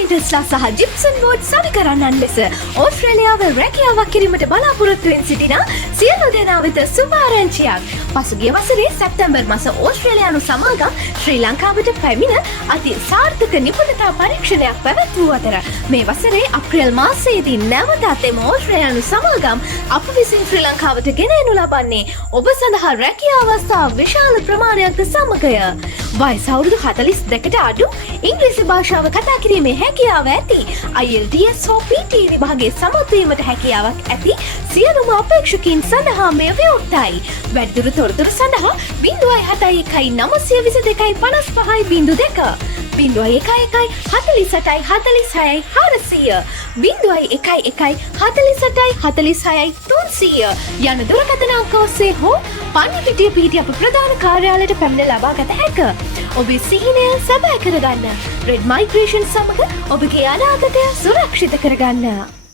පේන්ටර්ස්ලා සහ ජිප්සන් බෝඩ් සවිකරන්නන් ලෙස ඕස්ට්‍රේලියාව රැකියාවක් කිරීමට බලාපොරොත්තුවෙන් සිටින සියලු දෙනා වෙත සුභ ආරංචියක්. පසුගිය වසරේ සැප්තැම්බර් මාස ඕස්ට්‍රේලියානු සමාගම් ශ්‍රී ලංකාවට පැමිණ අති සාර්ථක නිපුණතා පරීක්ෂණයක් පැවැත් වූ අතර මේ වසරේ අප්‍රේල් මාසයේදී නැවතත් එම ඕස්ට්‍රේලියානු සමාගම් අප විසින් ශ්‍රී ලංකාවට ගෙන එනු ලබන්නේ ඔබ සඳහා රැකියා අවස්ථා විශාල ප්‍රමාණයක්ද සමගය. වයස අවුරුදු 42කට අඩු ඉංග්‍රීසි භාෂාව කතා කිරීමේ හැකියාව ඇති IELTS හෝ PTE විභාගයේ සමත් වීමට හැකියාවක් ඇති සියලුම අපේක්ෂකයින් සඳහා මෙය විවෘතයි. වැඩිදුර තොරතුරු සඳහා 071 922 5502 011 48 46 400 011 48 46 300 යන දුරකථන අංක ඔස්සේ හෝ පන්නිපිටිය පිහිටි අප ප්‍රධාන කාර්යාලයට පැමිණ ලබා ගත හැක. ඔබේ සිහිනය සැබෑ කරගන්න. රෙඩ් මයිග්‍රේෂන් සමග ඔබගේ අනාගතය සුරක්ෂිත කරගන්න.